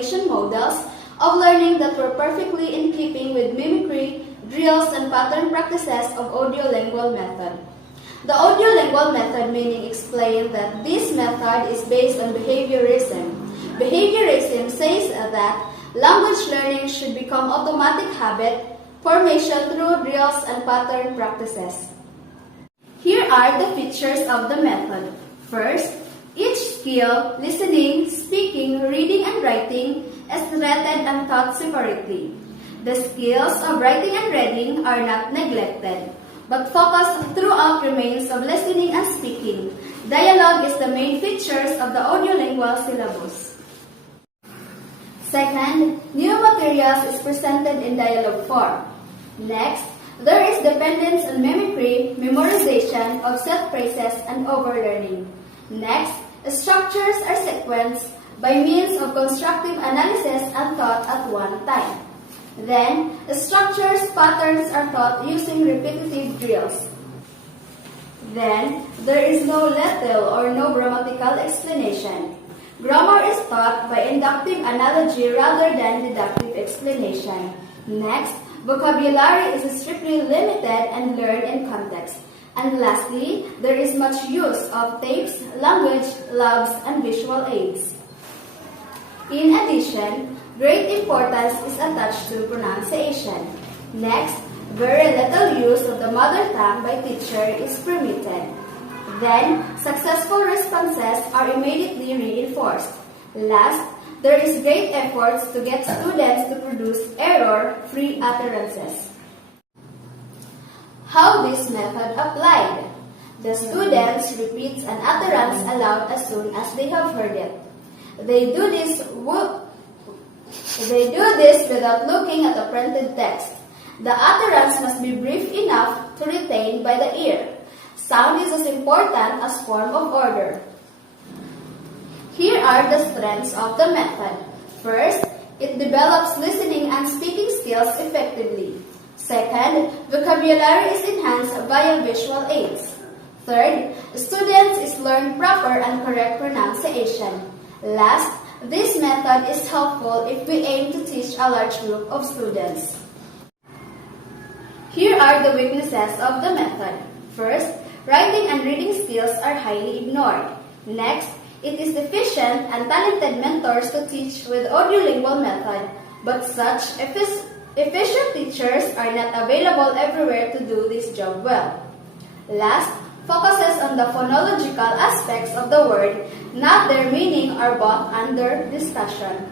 evaluation models of learning that were perfectly in keeping with mimicry, drills, and pattern practices of audiolingual method. The audiolingual method meaning explained that this method is based on behaviorism. Behaviorism says that language learning should become automatic habit formation through drills and pattern practices. Here are the features of the method. First, each skill, listening, speaking, reading, and writing, is rated and taught separately. The skills of writing and reading are not neglected, but focus throughout remains of listening and speaking. Dialogue is the main features of the audiolingual syllabus. Second, new materials is presented in dialogue form. Next, there is dependence on mimicry, memorization of set phrases, and overlearning. Next, structures are sequenced by means of constructive analysis and thought at one time. Then, structures patterns are taught using repetitive drills. Then, there is no lethal or no grammatical explanation. Grammar is taught by inductive analogy rather than deductive explanation. Next, vocabulary is strictly limited and learned in context. And lastly, there is much use of tapes, language, labs, and visual aids. In addition, great importance is attached to pronunciation. Next, very little use of the mother tongue by teacher is permitted. Then, successful responses are immediately reinforced. Last, there is great efforts to get students to produce error-free utterances. How this method applied? The students repeat an utterance aloud as soon as they have heard it. They do this without looking at the printed text. The utterance must be brief enough to retain by the ear. Sound is as important as form of order. Here are the strengths of the method. First, it develops listening and speaking skills effectively. Second, vocabulary is enhanced via visual aids. Third, students is learn proper and correct pronunciation. Last, this method is helpful if we aim to teach a large group of students. Here are the weaknesses of the method. First, writing and reading skills are highly ignored. Next, it is deficient and talented mentors to teach with audiolingual method, but such efficient teachers are not available everywhere to do this job well. Last, focuses on the phonological aspects of the word, not their meaning, are both under discussion.